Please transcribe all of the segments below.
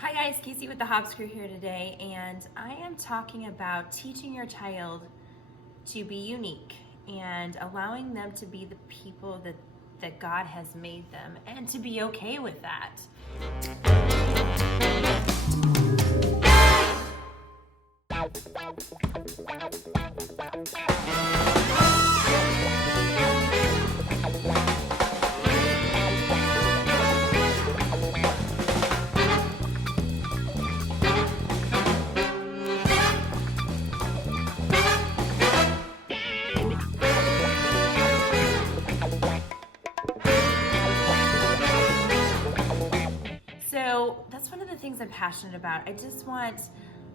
Hi guys, Casey with the Hobbs Crew here today, and I am talking about teaching your child to be unique and allowing them to be the people that God has made them and to be okay with that. So that's one of the things I'm passionate about.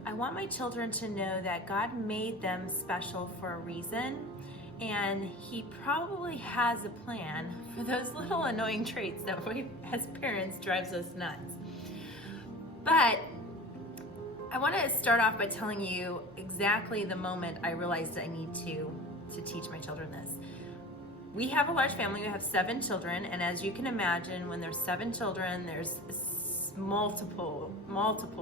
I want my children to know that God made them special for a reason, and He probably has a plan for those little annoying traits that we as parents drives us nuts. But I want to start off by telling you exactly the moment I realized I need to teach my children this. We have a large family. We have 7 children, and as you can imagine, when there's 7 children, there's multiple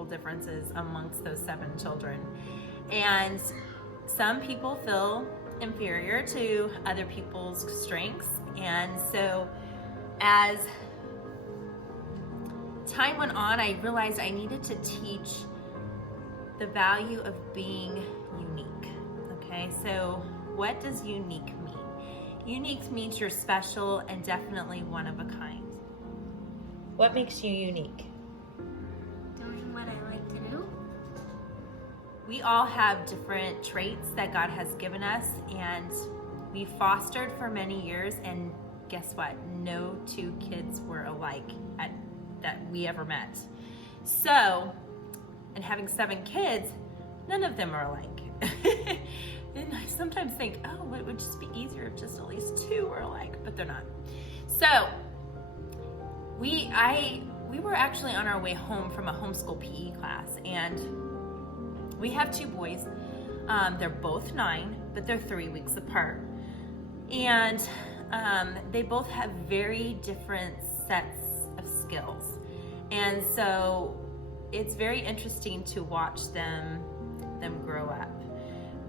differences amongst those 7 children. And some people feel inferior to other people's strengths. And so as time went on, I realized I needed to teach the value of being unique. Okay, so what does unique mean? Unique means you're special and definitely one of a kind. What makes you unique? Doing what I like to do. We all have different traits that God has given us, and we fostered for many years, and guess what? No 2 kids were alike that we ever met. So, and having 7 kids, none of them are alike. And I sometimes think, oh, it would just be easier if just at least 2 were alike, but they're not. So, we were actually on our way home from a homeschool PE class, and we have 2 boys. They're both 9, but they're 3 weeks apart. And they both have very different sets of skills. And so it's very interesting to watch them grow up.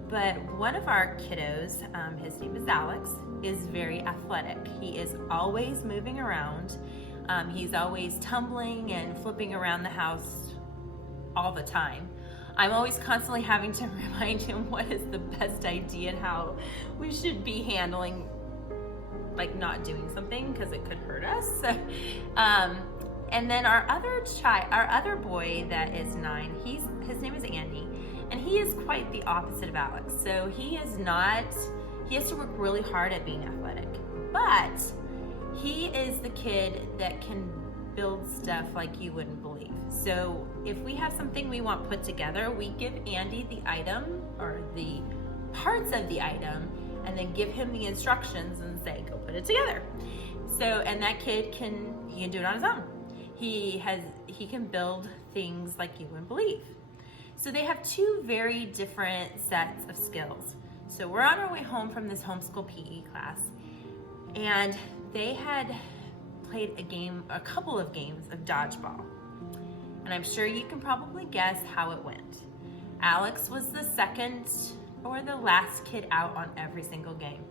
But one of our kiddos, his name is Alex, is very athletic. He is always moving around. He's always tumbling and flipping around the house all the time. I'm always constantly having to remind him what is the best idea and how we should be handling, like, not doing something because it could hurt us. And then our other boy that is 9, his name is Andy, and he is quite the opposite of Alex. So he has to work really hard at being athletic, but he is the kid that can build stuff like you wouldn't believe. So if we have something we want put together, we give Andy the item or the parts of the item and then give him the instructions and say, go put it together. So, and that kid can do it on his own. He can build things like you wouldn't believe. So they have 2 very different sets of skills. So we're on our way home from this homeschool PE class, and they had played a couple of games of dodgeball. And I'm sure you can probably guess how it went. Alex was the second or the last kid out on every single game.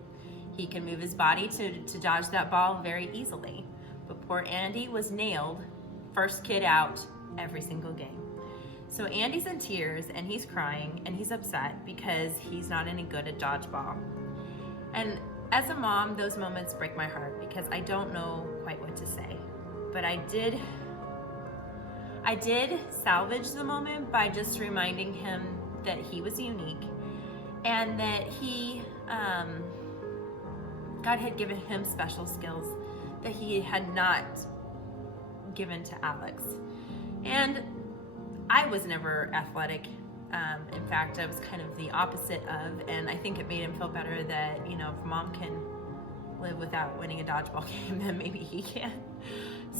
He can move his body to dodge that ball very easily. But poor Andy was nailed, first kid out every single game. So Andy's in tears and he's crying and he's upset because he's not any good at dodgeball. And as a mom, those moments break my heart because I don't know quite what to say. But I did salvage the moment by just reminding him that he was unique and that God had given him special skills that he had not given to Alex. And I was never athletic. In fact, I was kind of the opposite of, and I think it made him feel better that, if mom can live without winning a dodgeball game, then maybe he can.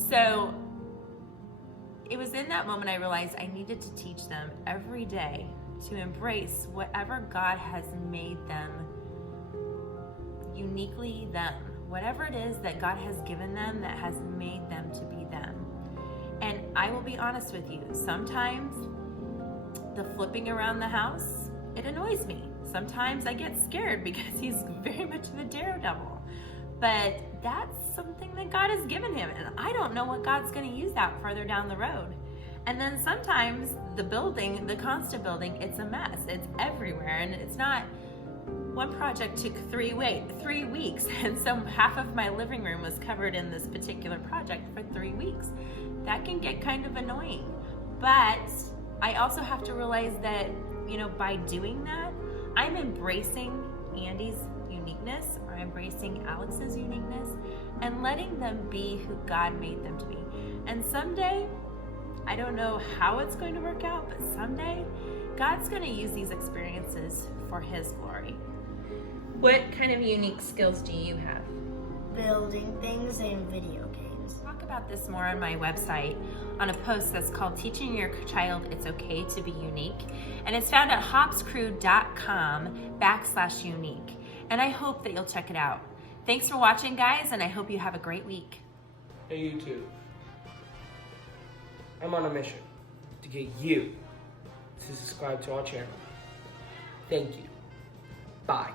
So it was in that moment I realized I needed to teach them every day to embrace whatever God has made them uniquely them, whatever it is that God has given them that has made them to be them. And I will be honest with you, sometimes the flipping around the house, it annoys me. Sometimes I get scared because he's very much of a daredevil. But that's something that God has given him, and I don't know what God's going to use that further down the road. And then sometimes the building, the Consta building, it's a mess. It's everywhere, and it's not. One project took 3 weeks, and so half of my living room was covered in this particular project for 3 weeks. That can get kind of annoying. But I also have to realize that, by doing that, I'm embracing Andy's uniqueness, or embracing Alex's uniqueness, and letting them be who God made them to be. And someday, I don't know how it's going to work out, but someday, God's going to use these experiences for His glory. What kind of unique skills do you have? Building things and video games. Talk about this more on my website on a post that's called Teaching Your Child It's Okay to Be Unique. And it's found at hopscrew.com/unique. And I hope that you'll check it out. Thanks for watching, guys, and I hope you have a great week. Hey YouTube, I'm on a mission to get you to subscribe to our channel. Thank you. Bye.